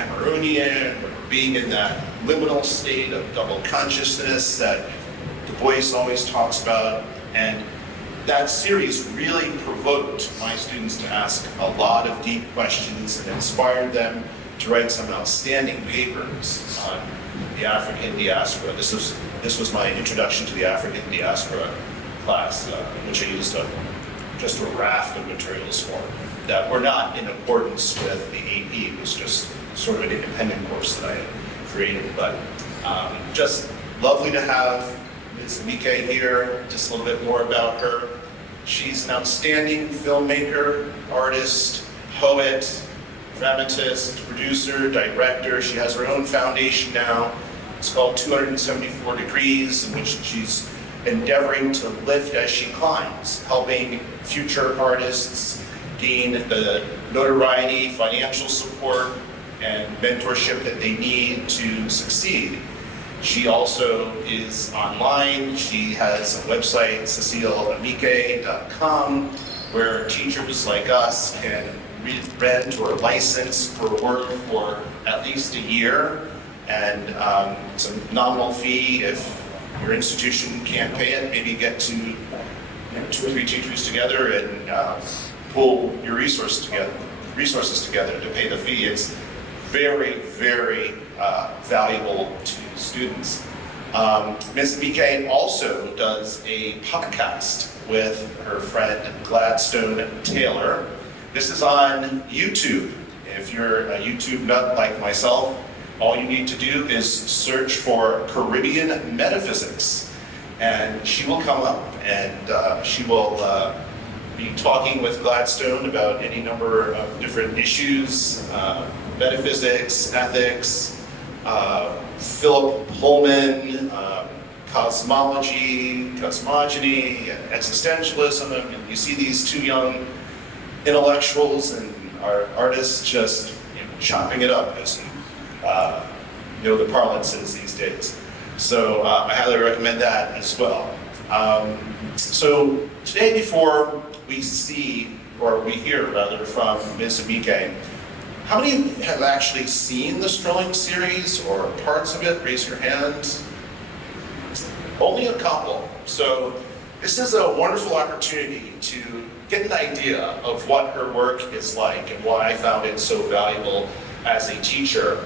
Cameroonian, or being in that liminal state of double consciousness that Du Bois always talks about. And that series really provoked my students to ask a lot of deep questions and inspired them to write some outstanding papers on the African diaspora. This was my introduction to the African diaspora class, which I used just a raft of materials for that were not in accordance with the AP. It was just sort of an independent course that I had created. But just lovely to have Ms. Emeke here. Just a little bit more about her. She's an outstanding filmmaker, artist, poet, dramatist, producer, director. She has her own foundation now. It's called 274 Degrees, in which she's endeavoring to lift as she climbs, helping future artists gain the notoriety, financial support, and mentorship that they need to succeed. She also is online. She has a website, CecileEmeke.com, where teachers like us can rent or license for work for at least a year. And it's a nominal fee. If your institution can't pay it, maybe get to 2 or 3 teachers together and pull your resources together to pay the fee. It's very, very valuable to students. Ms. Emeke also does a podcast with her friend Gladstone Taylor. This is on YouTube. If you're a YouTube nut like myself, all you need to do is search for Caribbean metaphysics, and she will come up and she will be talking with Gladstone about any number of different issues, metaphysics, ethics, Philip Pullman, cosmology, cosmogony, and existentialism. And you see these 2 young intellectuals and our artists just chopping it up, as the parlance is these days. So I highly recommend that as well. So today, before we hear from Ms. Emeke, how many have actually seen the Strolling series or parts of it? Raise your hand. Only a couple. So this is a wonderful opportunity to get an idea of what her work is like and why I found it so valuable as a teacher.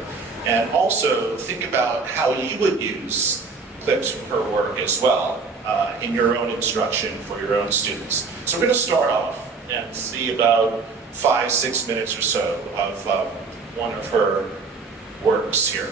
And also think about how you would use clips from her work as well in your own instruction for your own students. So we're going to start off and see about 5-6 minutes or so of one of her works here.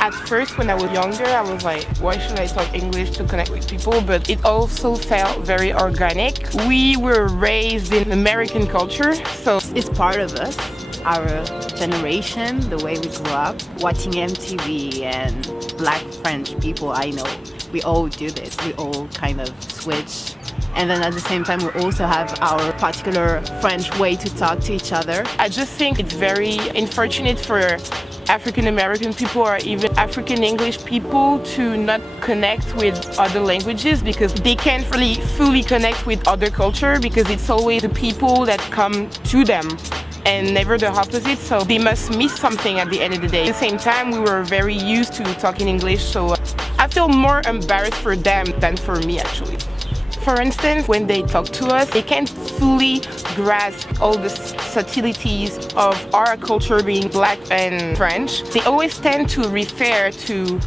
At first, when I was younger, I was like, why should I talk English to connect with people? But it also felt very organic. We were raised in American culture, so it's part of us, our generation, the way we grew up, watching MTV and Black French people I know. We all do this. We all kind of switch. And then at the same time, we also have our particular French way to talk to each other. I just think it's very unfortunate for African American people or even African English people to not connect with other languages because they can't really fully connect with other culture because it's always the people that come to them and never the opposite, so they must miss something at the end of the day. At the same time, we were very used to talking English, so I feel more embarrassed for them than for me actually. For instance, when they talk to us, they can't fully grasp all the subtleties of our culture being Black and French. They always tend to refer to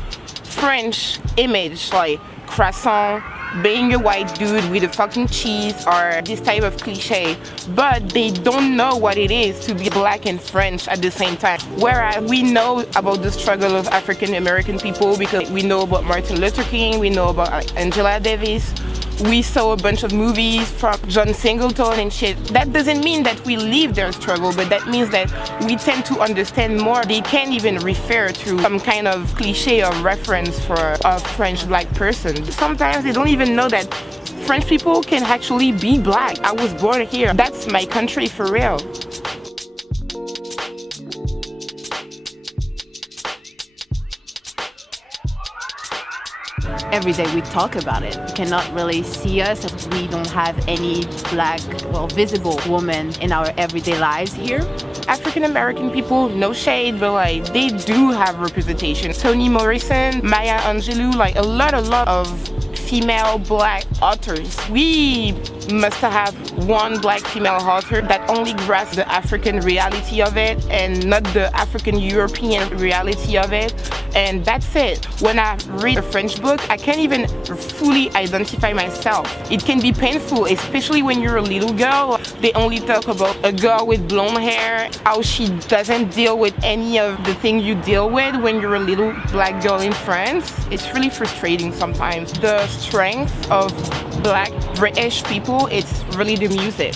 French image like croissant, being a white dude with a fucking cheese or this type of cliche, but they don't know what it is to be Black and French at the same time. Whereas we know about the struggle of African American people because we know about Martin Luther King, we know about Angela Davis, we saw a bunch of movies from John Singleton and shit. That doesn't mean that we live their struggle, but that means that we tend to understand more. They can't even refer to some kind of cliche or reference for a French Black person. Sometimes they don't even know that French people can actually be black. I was born here. That's my country for real. Every day we talk about it. You cannot really see us if we don't have any black, well, visible women in our everyday lives here. African American people, no shade, but like they do have representation. Toni Morrison, Maya Angelou, like a lot of female black authors. We must have one black female author that only grasps the African reality of it and not the African European reality of it. And that's it. When I read a French book, I can't even fully identify myself. It can be painful, especially when you're a little girl. They only talk about a girl with blonde hair, how she doesn't deal with any of the things you deal with when you're a little black girl in France. It's really frustrating sometimes. The strength of black British people, it's really the music.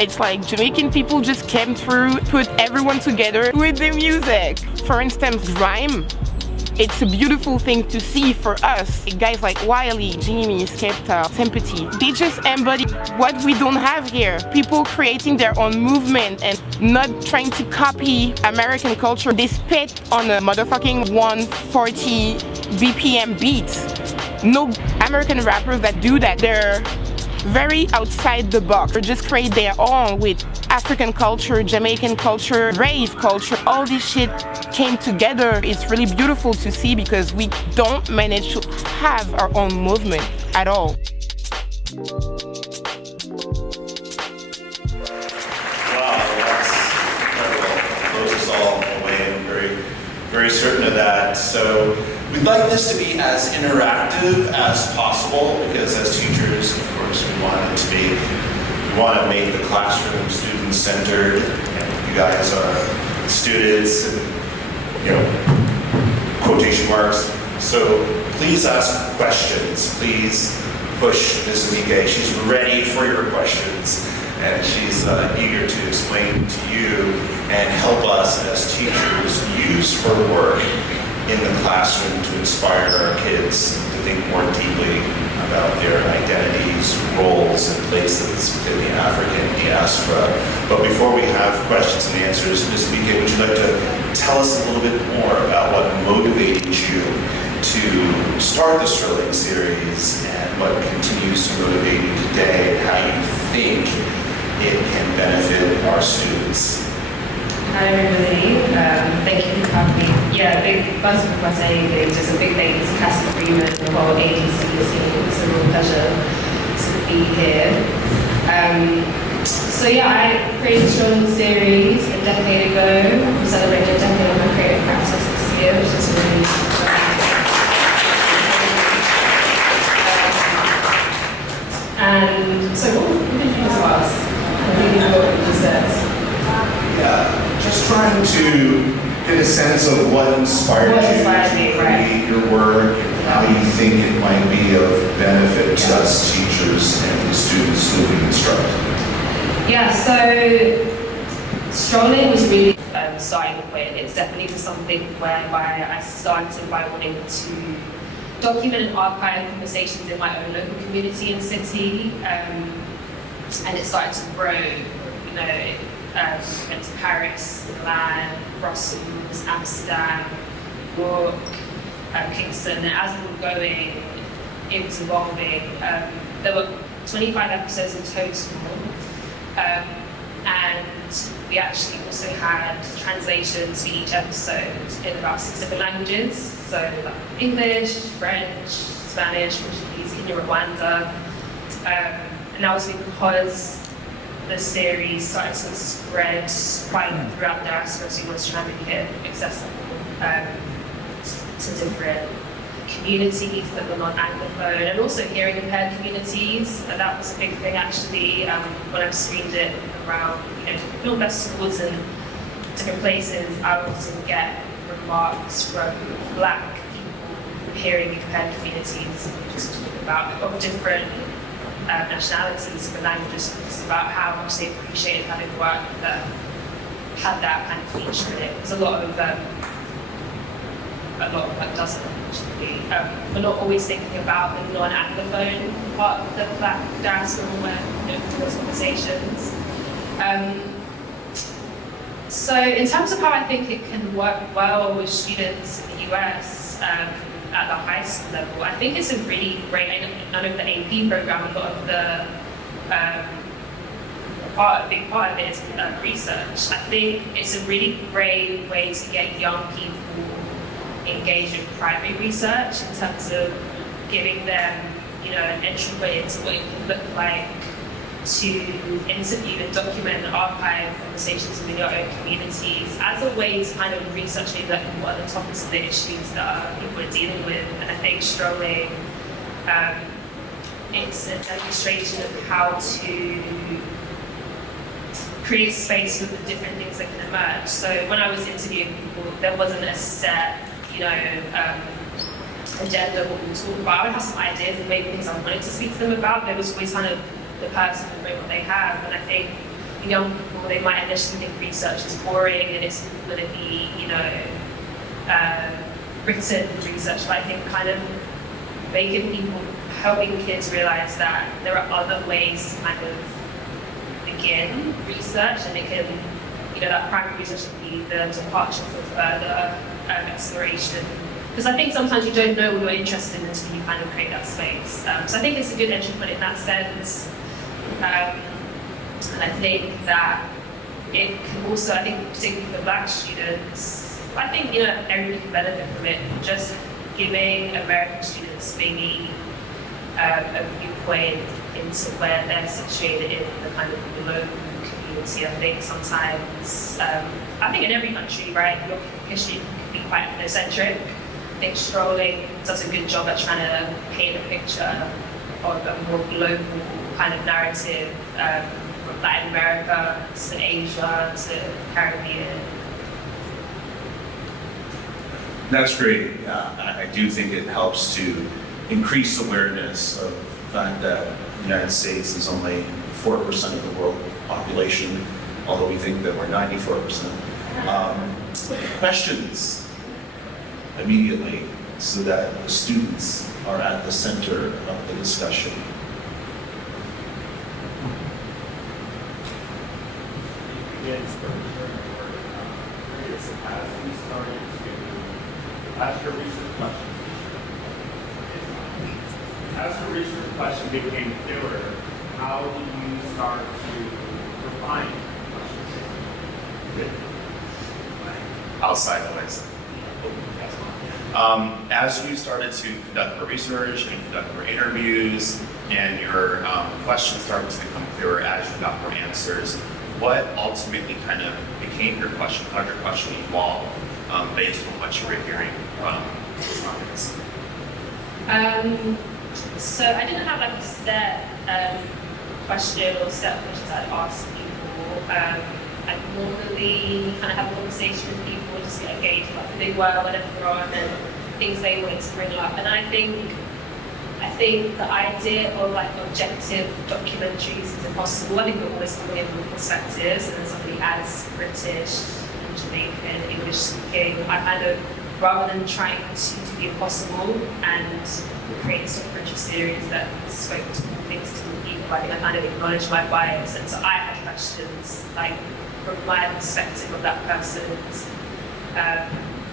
It's like Jamaican people just came through, put everyone together with the music. For instance, grime. It's a beautiful thing to see for us. Guys like Wiley, Jimmy, Skepta, Sympathy, they just embody what we don't have here. People creating their own movement and not trying to copy American culture. They spit on a motherfucking 140 BPM beats. No American rappers that do that. They're very outside the box. They just create their own with African culture, Jamaican culture, rave culture. All this shit came together. It's really beautiful to see because we don't manage to have our own movement at all. Wow, that's incredible. Blows us all away. I'm very certain of that. So we'd like this to be as interactive as possible because as teachers, of course, we want to make the classroom student-centered. And you guys are students and, quotation marks. So please ask questions. Please push Ms. Emeke. She's ready for your questions. And she's eager to explain to you and help us as teachers use her work in the classroom to inspire our kids to think more deeply about their identities, roles, and places within the African diaspora. But before we have questions and answers, Ms. Emeke, would you like to tell us a little bit more about what motivated you to start the Strolling series and what continues to motivate you today and how you think it can benefit our students? Hi everybody, thank you for having me. Yeah, first of all, I say just a big thank you to Cassie Freeman and the whole ADC team. It's a real pleasure to be here. So yeah, I created the Strolling series a decade ago. I'm celebrating a decade of my creative practice this year, which is really and so what did you just ask? I really know what you just said. Yeah, just trying to get a sense of what inspired you to create your work and how you think it might be of benefit to us teachers and the students who we instruct. Yeah, so Strolling was really starting the point. It's definitely something whereby I started by wanting to document and archive conversations in my own local community and city, and it started to grow. You know, went to Paris, Milan, Brussels, Amsterdam, York, Kingston, and as we were going, it was evolving. There were 25 episodes in total, and we actually also had translations for each episode in about 6 different languages, so like English, French, Spanish, Portuguese, Kenya, Rwanda, and that was because the series started to spread quite throughout the diaspora, so we wanted to try and make it accessible to different communities that were not Anglophone, and also hearing impaired communities. And that was a big thing actually when I streamed it around different film festivals and different places. I would often get remarks from Black people from hearing impaired communities just talking about of different nationalities and languages, about how much they appreciated having work that had that kind of feature in it. There's a lot of that doesn't. unfortunately. We're not always thinking about the non-anglophone part of the Black diaspora when those conversations. So in terms of how I think it can work well with students in the US at the high school level, I think it's a really great, I know the AP program, a lot of the a big part of it is research. I think it's a really great way to get young people engaged in primary research in terms of giving them, an entryway into what it can look like to interview and document and archive conversations within your own communities as a way to kind of research maybe like what are the topics and the issues that people are dealing with. And I think Strolling, it's a demonstration of how to create space for the different things that can emerge. So when I was interviewing people, there wasn't a set, agenda what we were talking about. I would have some ideas and maybe things I wanted to speak to them about. There was always kind of the person and bring what they have. And I think young people, they might initially think research is boring and it's going to be, written research. But I think kind of helping kids realize that there are other ways to kind of begin research, and it can, that primary research can be the departure for further exploration. Because I think sometimes you don't know what you're interested in until you kind of create that space. So I think it's a good entry point in that sense. And I think that it can also, I think particularly for Black students, I think, everybody can benefit from it. Just giving American students maybe a viewpoint into where they're situated in the kind of global community. I think sometimes, I think in every country, right, your history can be quite ethnocentric. I think Strolling does a good job at trying to paint a picture of a more global kind of narrative, from Latin America to Asia to Caribbean. That's great. I do think it helps to increase awareness of the fact that the United States is only 4% of the world population, although we think that we're 94%. Questions immediately so that the students are at the center of the discussion. As we started to ask your research questions, as the research question became clearer, how do you start to refine questions? Outside noise. As you started to conduct more research and conduct more interviews, and your questions started to become clearer as you got more answers, what ultimately kind of became your question? How did your question evolve based on what you were hearing from the audience? So I didn't have like a set question or set of questions I'd ask people. I normally kind of have a conversation with people, just get a gauge of who they were, whatever they're on, and things they wanted to bring up. And I think the idea of like objective documentaries is impossible. I think we're always coming in from perspectives, and then somebody as British, Jamaican, English speaking, I kind of, rather than trying to be impossible and create sort of richer series that spoke to things to people, I think I kind of acknowledged my bias, and so I had questions like from my perspective of that person's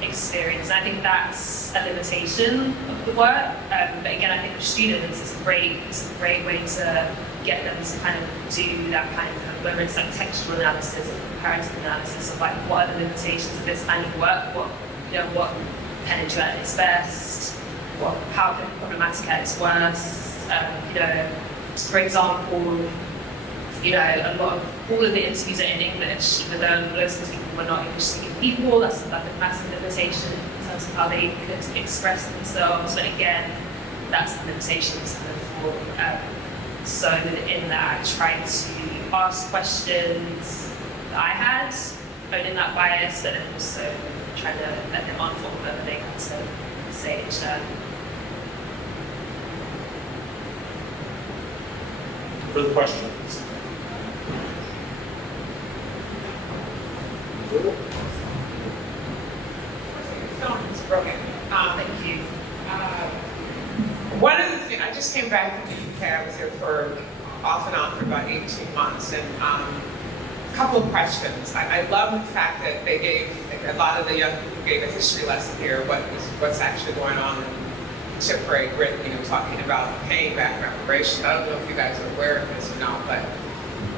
experience. And I think that's a limitation of the work. But again, I think for students, it's a great way to get them to kind of do that kind of, whether it's like textual analysis or comparative analysis of like what are the limitations of this kind of work, what can it do at its best, how can it be problematic at its worst. For example, a lot of all of the interviews are in English, even though most of the people were not English-speaking people. That's like a massive limitation in terms of how they could express themselves. But again, that's the limitations for. So in that, I tried to ask questions that I had, owning that bias, but then also trying to let them unfold whatever they had to say each time. Further questions? Sound is broken. Thank you. came back from the UK. I was here for off and on for about 18 months, and a couple of questions. I love the fact that they gave, a lot of the young people gave a history lesson here, what's actually going on in contemporary Britain, you know, talking about paying back reparations. I don't know if you guys are aware of this or not, but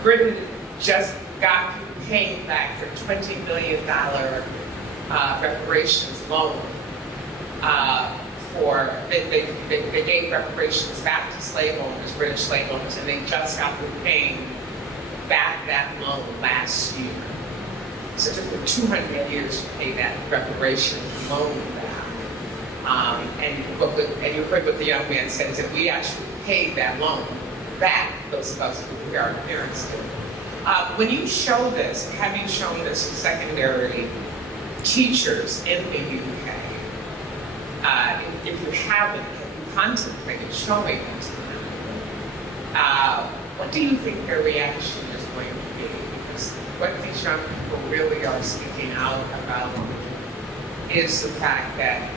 Britain just got paying back their $20 billion reparations loan. They gave reparations back to slave owners, British slave owners, and they just got through paying back that loan last year. So it took them 200 years to pay that reparations loan back. And you heard what the young man said, is that we actually paid that loan back, those of us who our parents did. When you show this, have you shown this to secondary teachers in the UK? If you haven't, have you contemplated showing it to them? What do you think their reaction is going to be? Because what these young people really are speaking out about is the fact that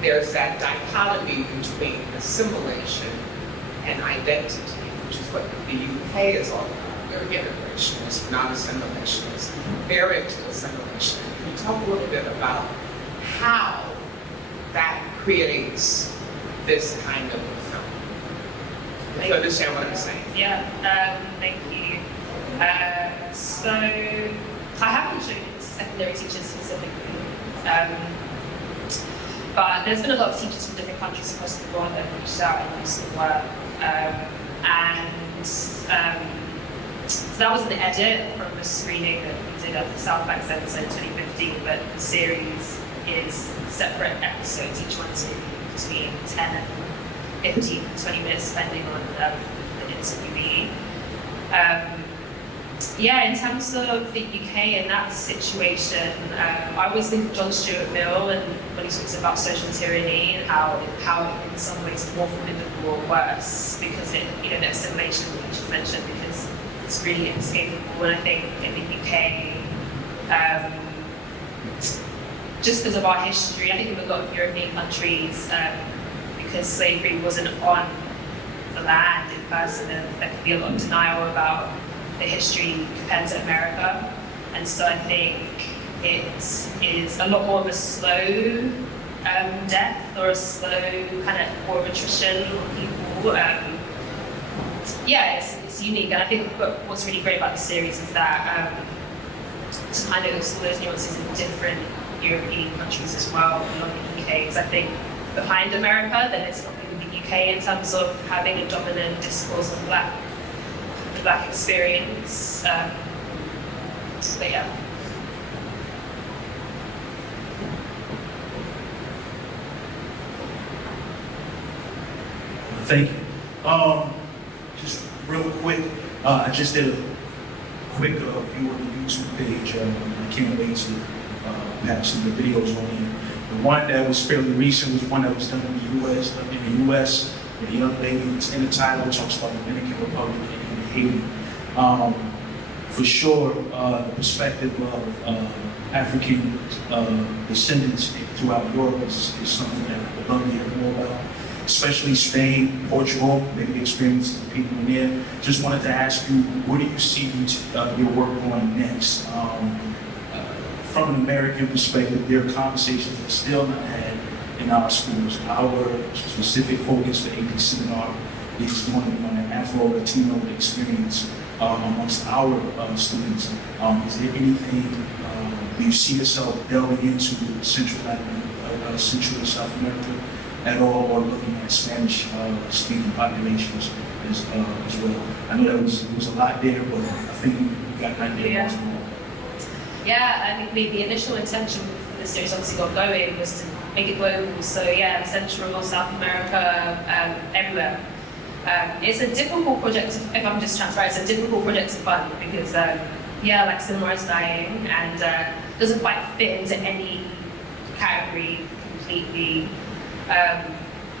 there's that dichotomy between assimilation and identity, which is what the UK is all about. We're integrationists, we're not assimilationists. They're into assimilation. Can you talk a little bit about how that creates this kind of a film? Do you understand what I'm saying? Yeah, thank you. So I haven't shown it to secondary teachers specifically, but there's been a lot of teachers from different countries across the world that have reached out and used the work. So that was an edit from the screening that we did at the South Bank Centre in 2015, but the series is separate episodes, each one's between 10 and 15, 20 minutes, depending on the interviewee. In terms of the UK and that situation, I always think of John Stuart Mill and when he talks about social tyranny and how it in some ways more formidable or worse because it, you know, the assimilation that you just mentioned, because it's really inescapable. And I think in the UK, just because of our history, I think in a lot of European countries, because slavery wasn't on the land in person, and there could be a lot of denial about the history compared to America. And so I think it is a lot more of a slow death or a slow kind of more of attrition of people. It's unique. And I think what's really great about the series is that to kind of explore those nuances in different European countries as well, beyond the UK. Because I think behind America, then it's not really the UK in terms of having a dominant discourse on the Black experience. But yeah. Thank you. Just real quick, I just did a quick view of the YouTube page. I can't wait to patch some of the videos on here. The one that was fairly recent was one that was done in the US, where the young lady was in the title talks about the Dominican Republic and Haiti. For sure, the perspective of African descendants throughout Europe is something that I would love to hear more about, especially Spain, Portugal, maybe the experience of the people in there. Just wanted to ask you, where do you see your work going next? From an American perspective, there are conversations that are still not had in our schools. Our specific focus for AD seminar is going to be on an Afro-Latino experience amongst our students. Is there anything, do you see yourself delving into Central and South America at all, or looking at Spanish-speaking populations as well? I know it was a lot there, but I think you got an idea of what's going on. Yeah, I think the initial intention for the series obviously got going was to make it global. So yeah, Central, South America, everywhere. It's a difficult project, if I'm just transparent, it's a difficult project to fund because, like cinema is dying and doesn't quite fit into any category completely.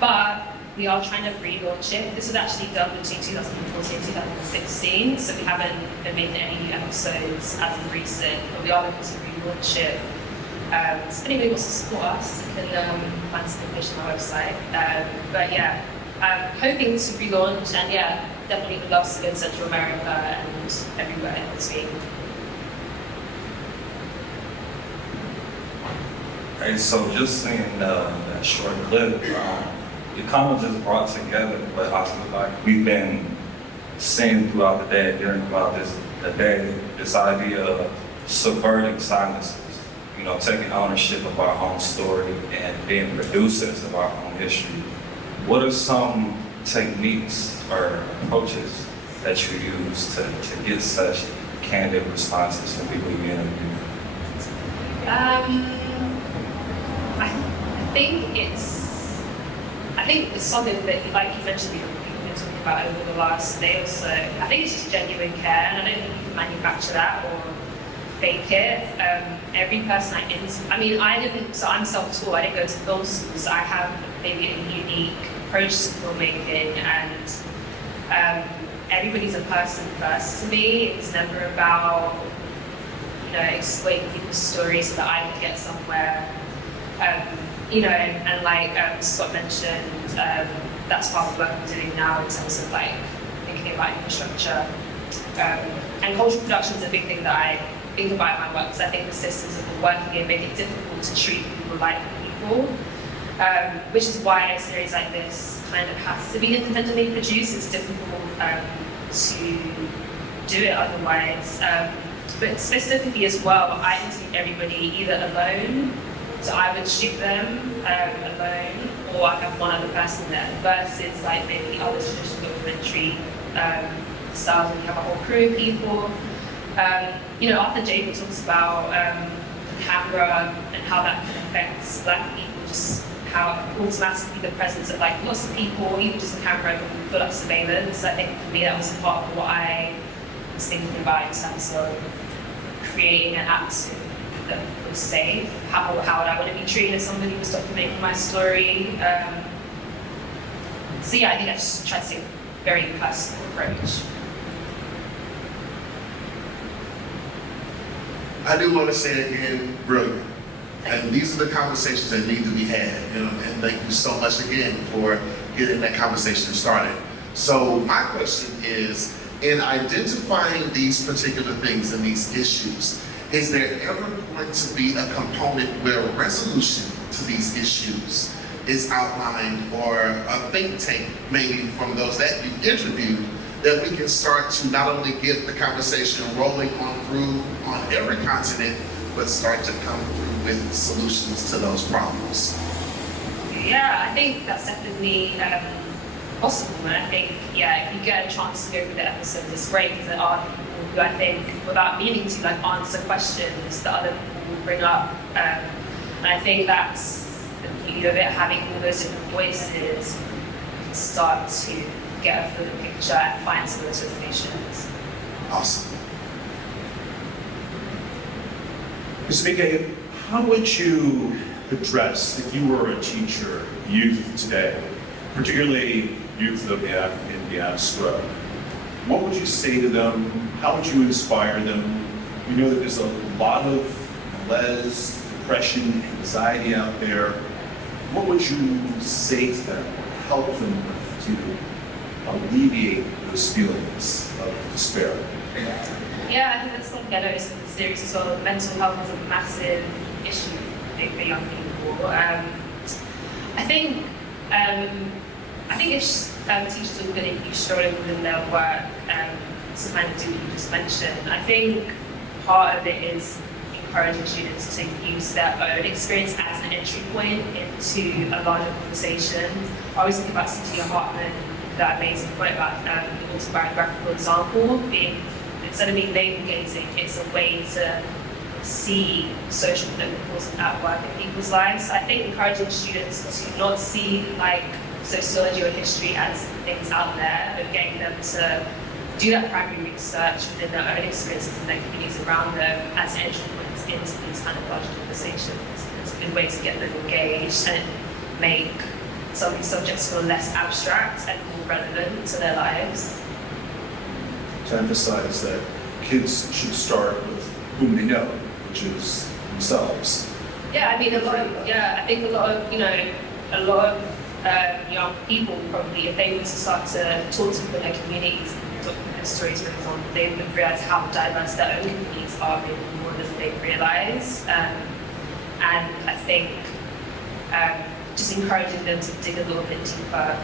But we are trying to relaunch it. This was actually done between 2014 and 2016, so we haven't been making any episodes as of recent, but we are looking to relaunch it. So if anybody wants to support us, you can find some information on our website. But yeah, hoping to relaunch, and yeah, definitely would love to go to Central America and everywhere in between. Hey, so just seeing that short clip, it kind of just brought together what I feel like we've been seeing throughout the day, hearing throughout the day, this idea of subverting silences, you know, taking ownership of our own story and being producers of our own history. What are some techniques or approaches that you use to get such candid responses from people you interview? I think it's something that, like you mentioned, we've been talking about over the last day or so. I think it's just genuine care, and I don't think you can manufacture that or fake it. Every person I'm self-taught, I didn't go to film school, so I have maybe a unique approach to filmmaking, and everybody's a person first to me. It's never about, explaining people's stories so that I can get somewhere. And like Scott mentioned, that's part of the work I'm doing now in terms of like thinking about infrastructure. And cultural production is a big thing that I think about in my work, because I think the systems that we're working in make it difficult to treat people like people, which is why a series like this kind of has to be independently produced. It's difficult to do it otherwise. But specifically as well, I interview everybody either alone, so I would shoot them alone, or I have one other person there, versus like maybe other traditional documentary styles where you have a whole crew of people. Arthur Jacob talks about camera and how that can affect Black people, just how automatically the presence of like lots of people, even just a camera, can feel like surveillance. I think for me that was part of what I was thinking about in terms of creating an atmosphere that was safe. How would I want to be treated as somebody who was documenting my story? So yeah, I think I just tried to take a very personal approach. I do want to say again, brilliant. And these are the conversations that need to be had. And thank you so much again for getting that conversation started. So my question is, in identifying these particular things and these issues, is there ever going to be a component where a resolution to these issues is outlined, or a think tank, maybe from those that you've interviewed, that we can start to not only get the conversation rolling on through on every continent, but start to come through with solutions to those problems? Yeah, I think that's definitely possible, and I think, if you get a chance to go through the episode, it's great, because there are people who, I think, without meaning to, answer questions that other people will bring up, and I think that's the beauty of it, having all those different voices, start to get a fuller picture and find some of those informations. Awesome. Ms. Emeke, how would you address, if you were a teacher, youth today, particularly youth of the African diaspora, what would you say to them? How would you inspire them? We know that there's a lot of malaise, depression, anxiety out there. What would you say to them or help them with to alleviate those feelings of despair? Yeah, I think that's something I noticed in the series as well. Mental health is a massive issue for young people. I think if teachers are going to use Strolling within their work to kind of do what you just mentioned, I think part of it is encouraging students to use their own experience as an entry point into a larger conversation. I always think about Cynthia Hartman, that amazing point about the autobiographical example being, instead of being navel gazing, it's a way to see social politicals at work in people's lives. I think encouraging students to not see sociology or history as things out there, but getting them to do that primary research within their own experiences and their communities around them as entry points into these kind of larger conversations. It's a good way to get them engaged and make some of these subjects feel less abstract and more relevant to their lives. To emphasize that kids should start with whom they know, which is themselves. Yeah, I mean, I think a lot of young people probably, if they were to start to talk to their communities, document their stories, for example, they would realize how diverse their own communities are maybe more than they realize. And I think just encouraging them to dig a little bit deeper.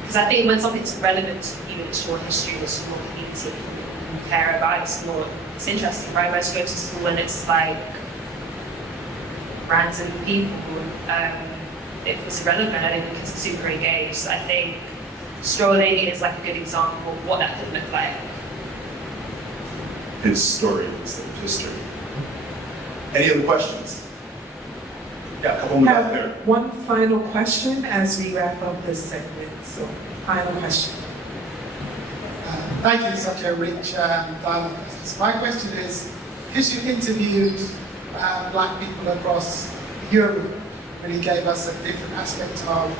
Because I think when something's relevant to you, it's your history, it's your community, you care about, it's interesting, right? When I go to school and it's like random people, it was irrelevant, I didn't think it's super engaged. So I think Strolling is like a good example of what that could look like. His story is of history. Any other questions? Yeah, a couple more back there. One final question as we wrap up this segment. So, final question. Thank you for such a rich dialogue. My question is, because you interviewed Black people across Europe, really gave us a different aspect of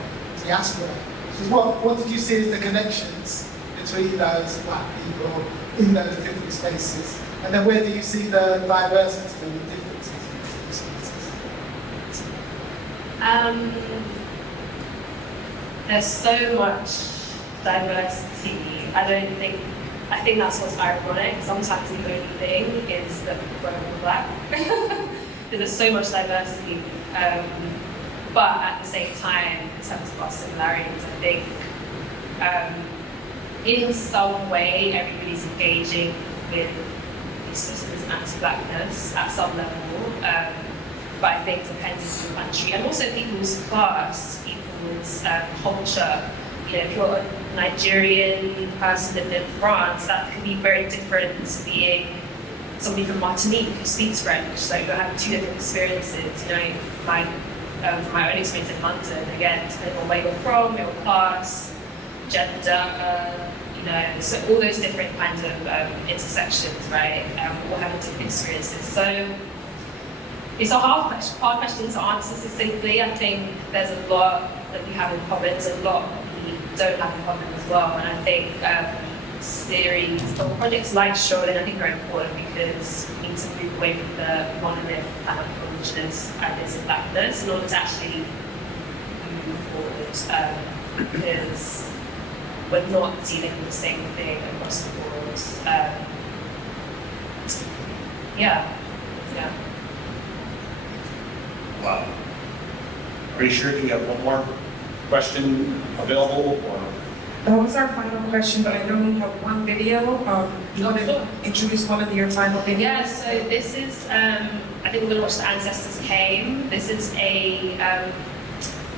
diaspora. So what did you see as the connections between those Black people in those different spaces? And then where do you see the diversity and the differences in those spaces? There's so much diversity. I think that's what's ironic. Sometimes the only thing is that we're all Black. There's so much diversity. But at the same time, in terms of our similarities, I think in some way everybody's engaging with these systems and anti-Blackness at some level. But I think depending on the country and also people's class, people's culture. You know, if you're a Nigerian person living in France, that can be very different to being somebody from Martinique who speaks French. So you have two different experiences. You know, like from my own experience in London, again, depending on where you're from, your class, gender, you know, so all those different kinds of intersections, right? All having different experiences. So it's a hard question to answer succinctly. I think there's a lot that we have in common, there's a lot we don't have in common as well. And I think series or projects like Strolling, I think are important because we need to move away from the monolith kind of homogenous ideas of Blackness in order to actually move forward. Because we're not dealing with the same thing across the board. Yeah. Wow. Are you sure you have one more question available? Or? That was our final question, but I know we have one video. You want to introduce one of your final videos? Yeah, so this is, I think we're going to watch The Ancestors Came. This is a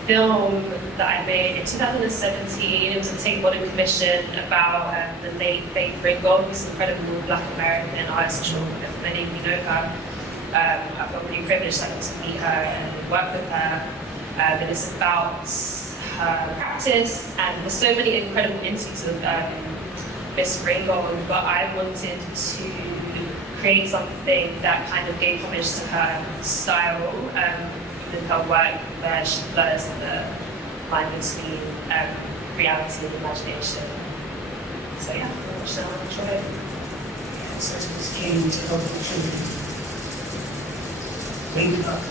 film that I made in 2017. It was a Tate Modern Commission about the late Faith Ringgold, who's an incredible Black American artist. I'm sure many of you know her. I felt really privileged to meet her and work with her. And it's about her practice, and there's so many incredible interviews of Miss Ringgold, but I wanted to create something that kind of gave homage to her style with her work, where she blurs the line between reality and imagination. So yeah, I'll watch that one and try it. Ancestors came to help the children. Wake up.